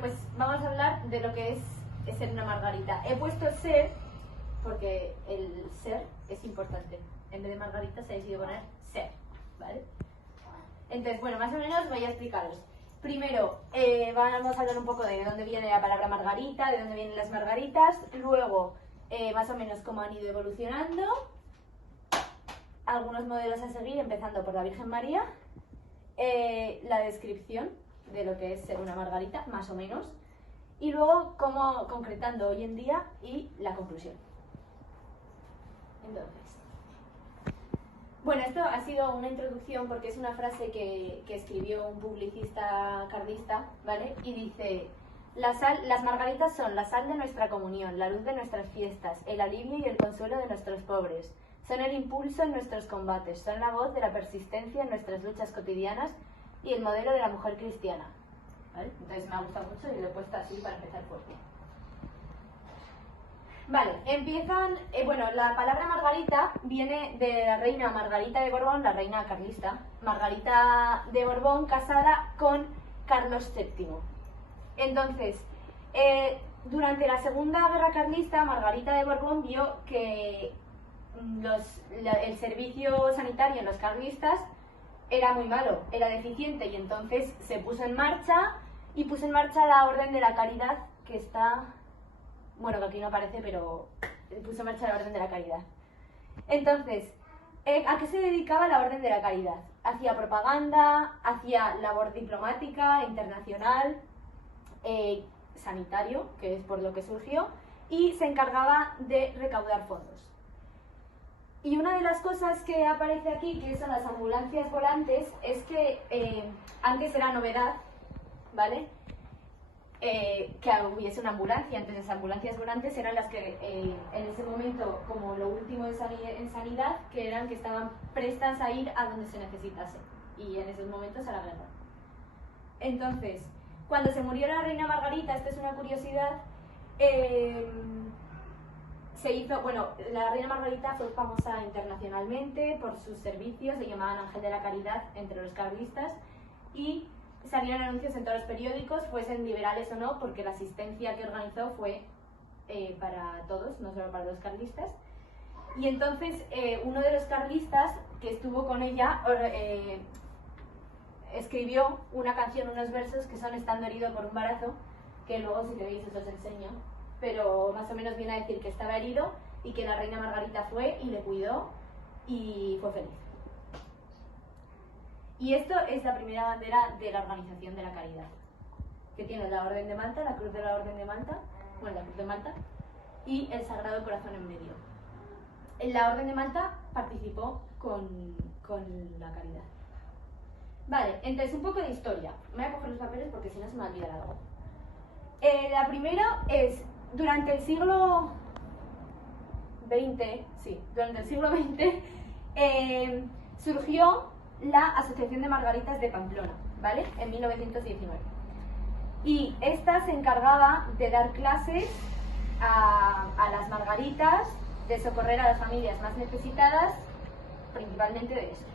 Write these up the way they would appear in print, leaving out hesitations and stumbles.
pues vamos a hablar de lo que es ser una margarita. He puesto ser porque el ser es importante. En vez de margarita se ha decidido poner ser, ¿vale? Entonces, bueno, más o menos voy a explicaros. Primero, vamos a hablar un poco de dónde viene la palabra margarita, de dónde vienen las margaritas. Luego, más o menos cómo han ido evolucionando. Algunos modelos a seguir, empezando por la Virgen María. La descripción de lo que es ser una margarita, más o menos. Y luego, cómo concretando hoy en día y la conclusión. Entonces, bueno, esto ha sido una introducción porque es una frase que escribió un publicista carlista, ¿vale? Y dice: las margaritas son la sal de nuestra comunión, la luz de nuestras fiestas, el alivio y el consuelo de nuestros pobres. Son el impulso en nuestros combates, son la voz de la persistencia en nuestras luchas cotidianas y el modelo de la mujer cristiana. ¿Vale? Entonces me ha gustado mucho y lo he puesto así para empezar fuerte. Vale, empiezan... bueno, la palabra margarita viene de la reina Margarita de Borbón, la reina carlista. Margarita de Borbón casada con Carlos VII. Entonces, durante la Segunda Guerra Carlista, Margarita de Borbón vio que el servicio sanitario en los carlistas era muy malo, era deficiente, y entonces se puso en marcha la Orden de la Caridad, que está... Bueno, que aquí no aparece, pero puso en marcha la Orden de la Caridad. Entonces, ¿a qué se dedicaba la Orden de la Caridad? Hacía propaganda, hacía labor diplomática, internacional, sanitario, que es por lo que surgió, y se encargaba de recaudar fondos. Y una de las cosas que aparece aquí, que son las ambulancias volantes, es que antes era novedad, ¿vale? Que hubiese una ambulancia. Entonces las ambulancias volantes eran las que en ese momento, como lo último en sanidad, que eran que estaban prestas a ir a donde se necesitase, y en esos momentos a la guerra. Entonces, cuando se murió la reina Margarita, esta es una curiosidad, se hizo, bueno, la reina Margarita fue famosa internacionalmente por sus servicios, le llamaban Ángel de la Caridad entre los carlistas, y salieron anuncios en todos los periódicos, fuesen liberales o no, porque la asistencia que organizó fue para todos, no solo para los carlistas. Y entonces uno de los carlistas que estuvo con ella escribió una canción, unos versos que son Estando herido por un barazo, que luego si queréis os los enseño, pero más o menos viene a decir que estaba herido y que la reina Margarita fue y le cuidó y fue feliz. Y esto es la primera bandera de la Organización de la Caridad, que tiene la Orden de Malta, la Cruz de la Orden de Malta, bueno, la Cruz de Malta, y el Sagrado Corazón en medio. La Orden de Malta participó con la caridad. Vale, entonces un poco de historia. Me voy a coger los papeles porque si no se me va a olvidar algo. La primera es, durante el siglo XX, surgió la Asociación de Margaritas de Pamplona, ¿vale? En 1919. Y esta se encargaba de dar clases a las margaritas, de socorrer a las familias más necesitadas, principalmente de eso.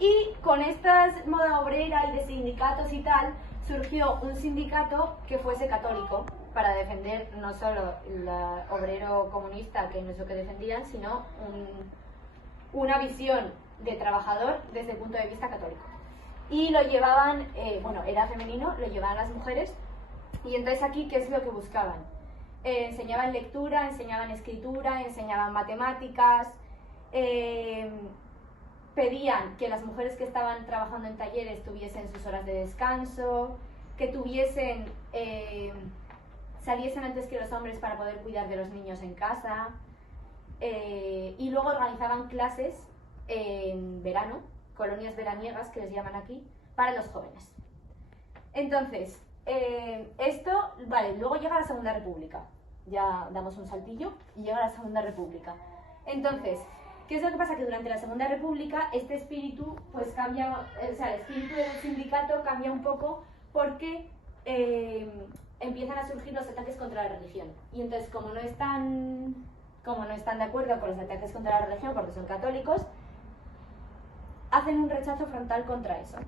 Y con esta moda obrera y de sindicatos y tal, surgió un sindicato que fuese católico, para defender no solo el obrero comunista, que no es lo que defendían, sino una visión de trabajador desde el punto de vista católico. Y lo llevaban, bueno, era femenino, lo llevaban las mujeres, y entonces aquí, ¿qué es lo que buscaban? Enseñaban lectura, enseñaban escritura, enseñaban matemáticas, pedían que las mujeres que estaban trabajando en talleres tuviesen sus horas de descanso, que saliesen antes que los hombres para poder cuidar de los niños en casa, y luego organizaban clases en verano, colonias veraniegas que les llaman aquí, para los jóvenes. Entonces, esto, vale, luego llega la Segunda República, ya damos un saltillo y llega la Segunda República. Entonces, ¿qué es lo que pasa? Que durante la Segunda República este espíritu pues cambia, o sea, el espíritu del sindicato cambia un poco porque empiezan a surgir los ataques contra la religión. Y entonces, como no están de acuerdo con los ataques contra la religión porque son católicos, hacen un rechazo frontal contra eso.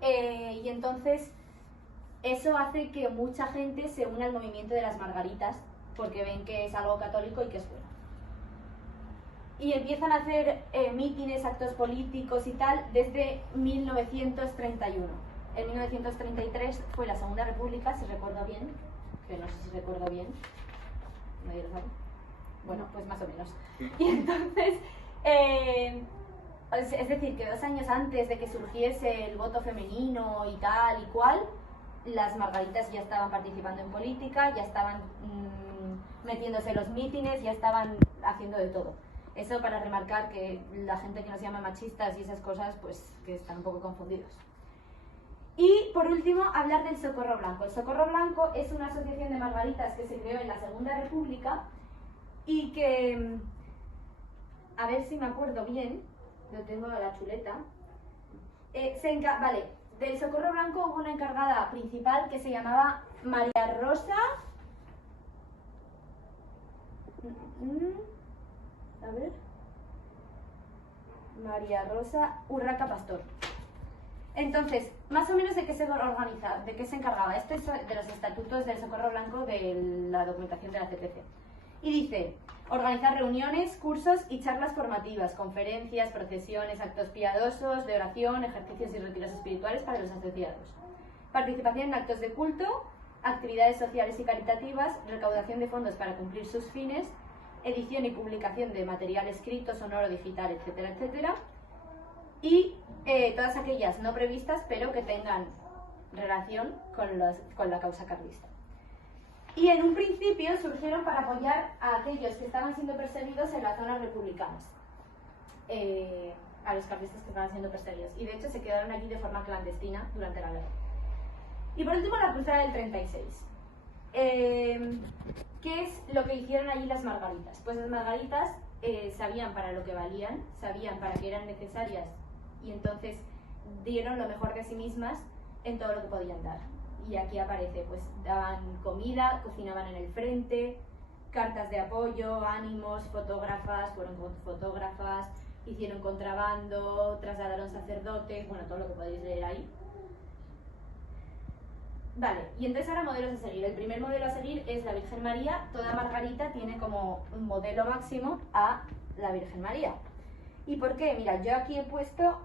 Y entonces eso hace que mucha gente se una al movimiento de las margaritas porque ven que es algo católico y que es bueno. Y empiezan a hacer mítines, actos políticos y tal desde 1931. En 1933 fue la Segunda República, si recuerdo bien, que no sé si recuerdo bien, nadie lo sabe. Bueno, pues más o menos. Y entonces, es decir, que 2 años antes de que surgiese el voto femenino y tal y cual, las margaritas ya estaban participando en política, ya estaban metiéndose en los mítines, ya estaban haciendo de todo. Eso para remarcar que la gente que nos llama machistas y esas cosas, pues que están un poco confundidos. Y por último, hablar del Socorro Blanco. El Socorro Blanco es una asociación de margaritas que se creó en la Segunda República y que, a ver si me acuerdo bien, lo tengo en la chuleta, vale, del Socorro Blanco hubo una encargada principal que se llamaba María Rosa, a ver, María Rosa Urraca Pastor. Entonces, más o menos de qué se organiza, de qué se encargaba. Esto es de los estatutos del Socorro Blanco de la documentación de la CPC. Y dice, organizar reuniones, cursos y charlas formativas, conferencias, procesiones, actos piadosos, de oración, ejercicios y retiros espirituales para los asociados. Participación en actos de culto, actividades sociales y caritativas, recaudación de fondos para cumplir sus fines, edición y publicación de material escrito, sonoro, digital, etcétera, etcétera. Y todas aquellas no previstas, pero que tengan relación con la causa carlista. Y en un principio surgieron para apoyar a aquellos que estaban siendo perseguidos en las zonas republicanas, a los carlistas que estaban siendo perseguidos. Y de hecho se quedaron allí de forma clandestina durante la guerra. Y por último, la cruzada del 36. ¿Qué es lo que hicieron allí las margaritas? Pues las margaritas sabían para lo que valían, sabían para qué eran necesarias y entonces dieron lo mejor de sí mismas en todo lo que podían dar. Y aquí aparece, pues daban comida, cocinaban en el frente, cartas de apoyo, ánimos, fotógrafas, fueron fotógrafas, hicieron contrabando, trasladaron sacerdotes, bueno, todo lo que podéis leer ahí. Vale, y entonces ahora modelos a seguir. El primer modelo a seguir es la Virgen María. Toda margarita tiene como un modelo máximo a la Virgen María. ¿Y por qué? Mira, yo aquí he puesto...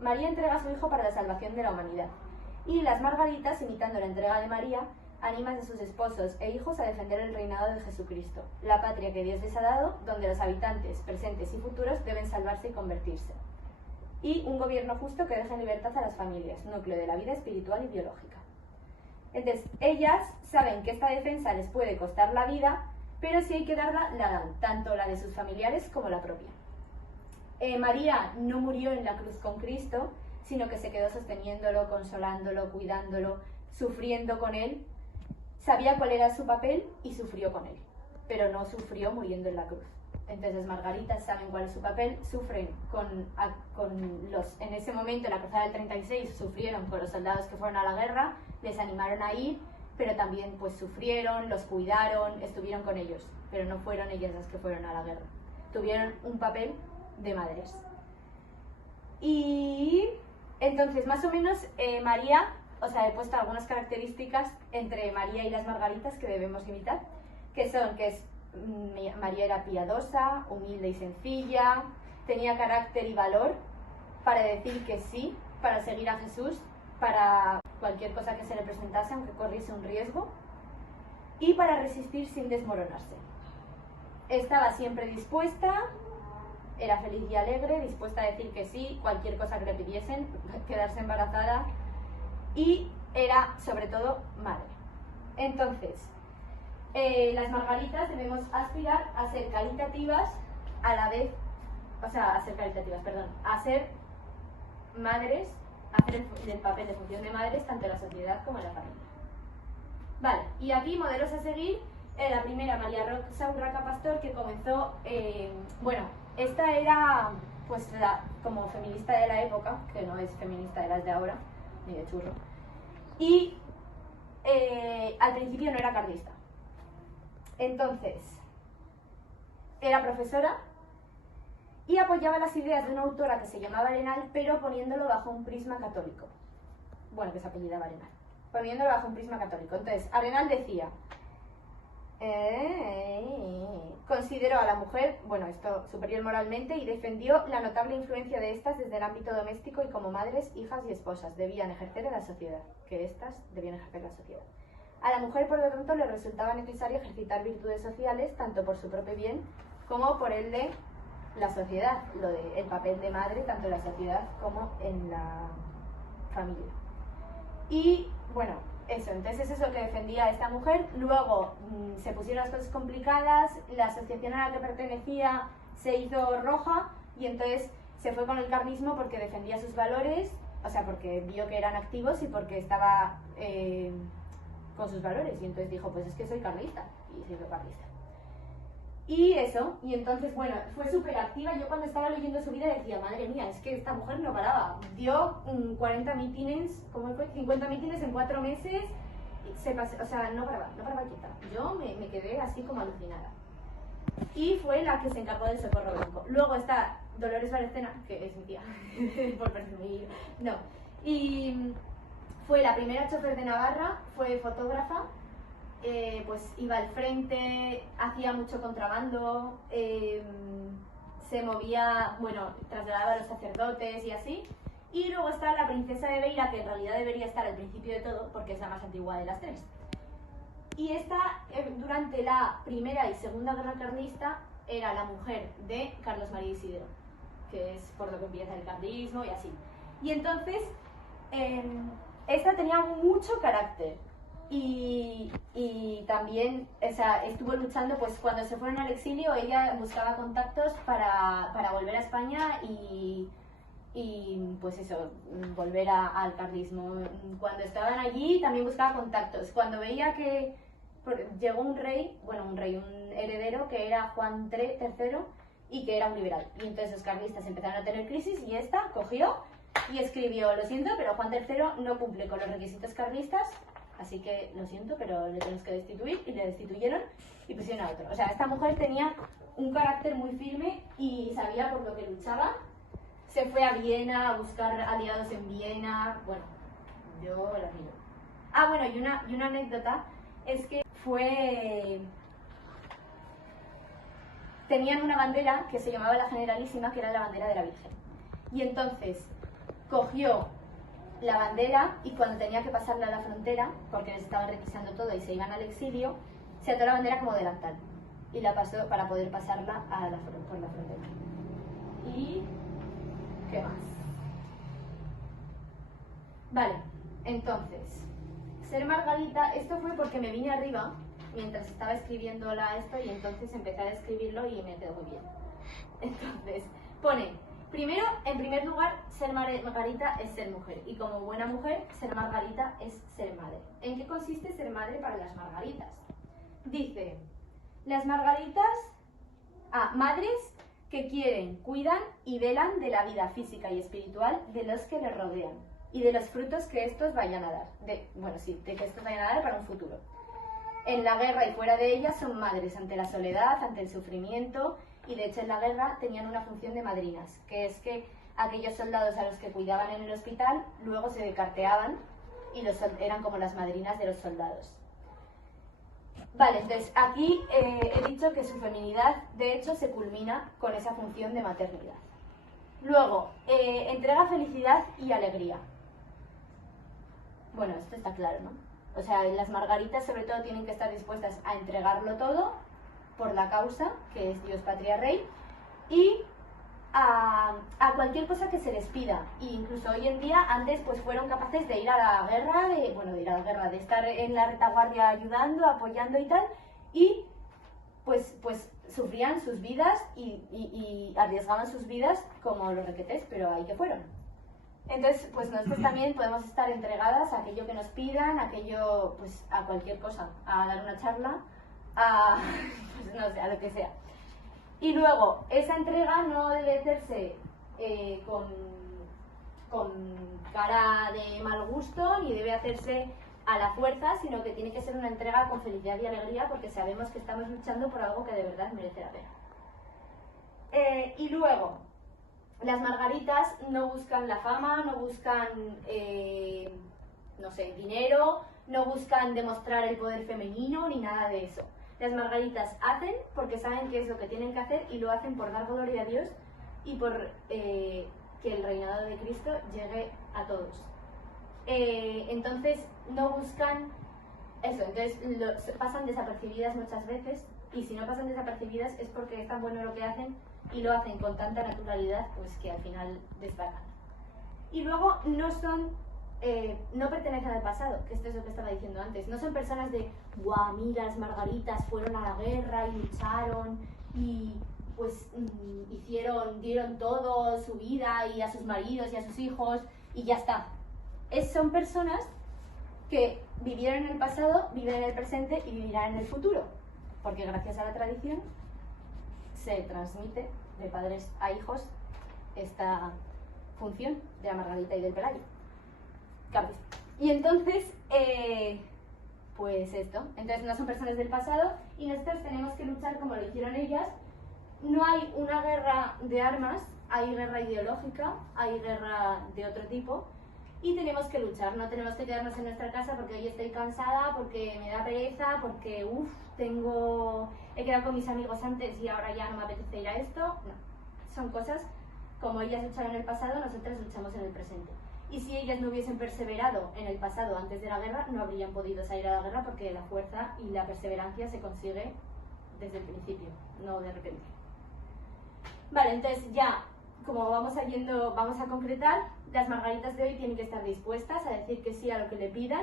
María entrega a su hijo para la salvación de la humanidad. Y las margaritas, imitando la entrega de María, animan a sus esposos e hijos a defender el reinado de Jesucristo, la patria que Dios les ha dado, donde los habitantes, presentes y futuros, deben salvarse y convertirse. Y un gobierno justo que deje en libertad a las familias, núcleo de la vida espiritual y biológica. Entonces, ellas saben que esta defensa les puede costar la vida, pero si hay que darla, la dan, tanto la de sus familiares como la propia. María no murió en la cruz con Cristo, sino que se quedó sosteniéndolo, consolándolo, cuidándolo, sufriendo con él. Sabía cuál era su papel y sufrió con él, pero no sufrió muriendo en la cruz. Entonces margaritas saben cuál es su papel, sufren en ese momento, en la cruzada del 36, sufrieron con los soldados que fueron a la guerra, les animaron a ir, pero también pues sufrieron, los cuidaron, estuvieron con ellos, pero no fueron ellas las que fueron a la guerra. Tuvieron un papel de madres. Y entonces más o menos María, o sea, he puesto algunas características entre María y las margaritas que debemos imitar, que María era piadosa, humilde y sencilla, tenía carácter y valor para decir que sí, para seguir a Jesús, para cualquier cosa que se le presentase, aunque corriese un riesgo, y para resistir sin desmoronarse. Estaba siempre dispuesta, era feliz y alegre, dispuesta a decir que sí, cualquier cosa que le pidiesen, quedarse embarazada, y era sobre todo madre. Entonces, las margaritas debemos aspirar a ser caritativas a la vez, a ser madres, a hacer el papel de función de madres tanto en la sociedad como en la familia. Vale, y aquí modelos a seguir, la primera, María Rosa Urraca Pastor, que comenzó, esta era pues como feminista de la época, que no es feminista de las de ahora, ni de churro, y al principio no era carlista. Entonces, era profesora y apoyaba las ideas de una autora que se llamaba Arenal, pero poniéndolo bajo un prisma católico. bueno, que se apellidaba Arenal, poniéndolo bajo un prisma católico. Entonces, Arenal decía, consideró a la mujer, bueno, esto superior moralmente, y defendió la notable influencia de estas desde el ámbito doméstico y como madres, hijas y esposas debían ejercer en la sociedad, que estas debían ejercer en la sociedad. A la mujer, por lo tanto, le resultaba necesario ejercitar virtudes sociales, tanto por su propio bien como por el de la sociedad, el papel de madre, tanto en la sociedad como en la familia. Y, bueno, eso, entonces es eso que defendía esta mujer. Luego se pusieron las cosas complicadas, la asociación a la que pertenecía se hizo roja y entonces se fue con el carlismo porque defendía sus valores, o sea, porque vio que eran activos y porque estaba con sus valores. Y entonces dijo, pues es que soy carlista, y se hizo carlista. Y eso, y entonces, bueno, fue súper activa. Yo cuando estaba leyendo su vida decía, madre mía, es que esta mujer no paraba. Dio 40 mítines, ¿cómo fue? 50 mítines en 4 meses, y o sea, no paraba quieta. Yo me quedé así como alucinada. Y fue la que se encargó del Socorro Blanco. Luego está Dolores Varecena, que es mi tía, por presumir, no. Y fue la primera chofer de Navarra, fue fotógrafa. Pues iba al frente, hacía mucho contrabando, se movía, bueno, trasladaba a los sacerdotes y así. Y luego está la princesa de Beira, que en realidad debería estar al principio de todo, porque es la más antigua de las tres. Y esta, durante la Primera y Segunda Guerra Carlista, era la mujer de Carlos María Isidro, que es por lo que empieza el carlismo y así. Y entonces, esta tenía mucho carácter. Y también, o sea, estuvo luchando, pues cuando se fueron al exilio ella buscaba contactos para volver a España y pues eso, volver al carlismo. Cuando estaban allí también buscaba contactos. Cuando veía que llegó un rey, un heredero que era Juan III y que era un liberal. Y entonces los carlistas empezaron a tener crisis y esta cogió y escribió, lo siento, pero Juan III no cumple con los requisitos carlistas, así que lo siento, pero le tenemos que destituir, y le destituyeron y pusieron a otro. O sea, esta mujer tenía un carácter muy firme y sabía por lo que luchaba. Se fue a Viena a buscar aliados en Viena. Bueno, yo lo admiro. Ah, bueno, y una anécdota es que tenían una bandera que se llamaba la Generalísima, que era la bandera de la Virgen. Y entonces cogió la bandera y cuando tenía que pasarla a la frontera, porque les estaban requisando todo y se iban al exilio, se ató la bandera como delantal y la pasó para poder pasarla por la frontera. ¿Y qué más? Vale, entonces, ser Margarita, esto fue porque me vine arriba mientras estaba escribiendo esto y entonces empecé a escribirlo y me quedó muy bien. Entonces, pone... Primero, en primer lugar, ser Margarita es ser mujer, y como buena mujer, ser Margarita es ser madre. ¿En qué consiste ser madre para las Margaritas? Dice, las Margaritas, madres que quieren, cuidan y velan de la vida física y espiritual de los que les rodean, y de los frutos que estos vayan a dar, de que estos vayan a dar para un futuro. En la guerra y fuera de ella son madres ante la soledad, ante el sufrimiento, y de hecho en la guerra tenían una función de madrinas, que es que aquellos soldados a los que cuidaban en el hospital luego se decarteaban y eran como las madrinas de los soldados. Vale, entonces aquí he dicho que su feminidad de hecho se culmina con esa función de maternidad. Luego, entrega felicidad y alegría. Bueno, esto está claro, ¿no? O sea, las Margaritas sobre todo tienen que estar dispuestas a entregarlo todo por la causa, que es Dios, Patria, Rey, y a cualquier cosa que se les pida. E incluso hoy en día, antes pues fueron capaces de ir a la guerra, de estar en la retaguardia ayudando, apoyando y tal, y pues sufrían sus vidas y arriesgaban sus vidas como los requetés, pero ahí que fueron. Entonces, pues nosotros también podemos estar entregadas a aquello que nos pidan, pues a cualquier cosa, a dar una charla, pues no sé, a lo que sea. Y luego, esa entrega no debe hacerse con cara de mal gusto, ni debe hacerse a la fuerza, sino que tiene que ser una entrega con felicidad y alegría, porque sabemos que estamos luchando por algo que de verdad merece la pena. Y luego, las Margaritas no buscan la fama, no buscan no sé, dinero, no buscan demostrar el poder femenino ni nada de eso. Las margaritas hacen porque saben qué es lo que tienen que hacer y lo hacen por dar gloria a Dios y por que el reinado de Cristo llegue a todos. Entonces no buscan eso, entonces pasan desapercibidas muchas veces, y si no pasan desapercibidas es porque es tan bueno lo que hacen y lo hacen con tanta naturalidad, pues que al final destacan. Y luego no pertenecen al pasado, que esto es lo que estaba diciendo antes. No son personas de, guau, mira, las margaritas fueron a la guerra y lucharon y pues dieron todo, su vida y a sus maridos y a sus hijos y ya está. Son personas que vivieron en el pasado, viven en el presente y vivirán en el futuro, porque gracias a la tradición se transmite de padres a hijos esta función de la margarita y del Pelayo. Y entonces, pues esto, entonces no son personas del pasado y nosotros tenemos que luchar como lo hicieron ellas. No hay una guerra de armas, hay guerra ideológica, hay guerra de otro tipo y tenemos que luchar, no tenemos que quedarnos en nuestra casa porque hoy estoy cansada, porque me da pereza, porque he quedado con mis amigos antes y ahora ya no me apetece ir a esto. No, son cosas como ellas lucharon en el pasado, nosotras luchamos en el presente. Y si ellas no hubiesen perseverado en el pasado antes de la guerra, no habrían podido salir a la guerra porque la fuerza y la perseverancia se consigue desde el principio, no de repente. Vale, entonces ya, como vamos a concretar, las margaritas de hoy tienen que estar dispuestas a decir que sí a lo que le pidan,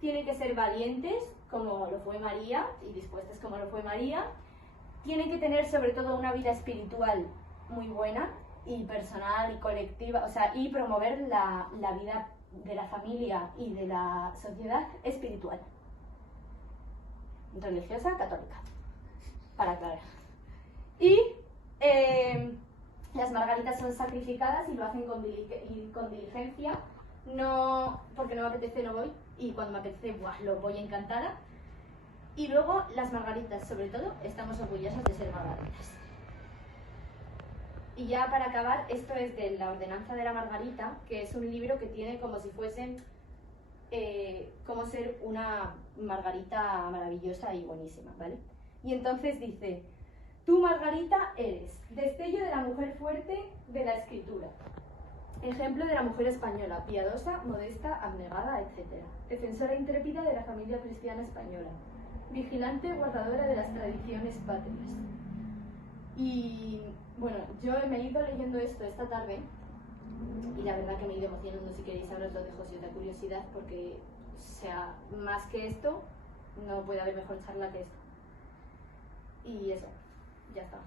tienen que ser valientes, como lo fue María, y dispuestas como lo fue María, tienen que tener sobre todo una vida espiritual muy buena, y personal y colectiva, y promover la vida de la familia y de la sociedad espiritual, religiosa, católica, para aclarar. Y las margaritas son sacrificadas y lo hacen con diligencia, no porque no me apetece no voy, y cuando me apetece lo voy encantada. Y luego las margaritas, sobre todo, estamos orgullosas de ser margaritas. Y ya para acabar, esto es de la Ordenanza de la Margarita, que es un libro que tiene como si fuesen cómo ser una margarita maravillosa y buenísima, ¿vale? Y entonces dice: tú, Margarita, eres destello de la mujer fuerte de la Escritura, ejemplo de la mujer española, piadosa, modesta, abnegada, etc. Defensora intrépida de la familia cristiana española, vigilante, guardadora de las tradiciones patrias. Y bueno, yo me he ido leyendo esto esta tarde y la verdad que me he ido emocionando. Si queréis ahora os lo dejo si os da curiosidad, porque, o sea, más que esto, no puede haber mejor charla que esto. Y eso, ya está.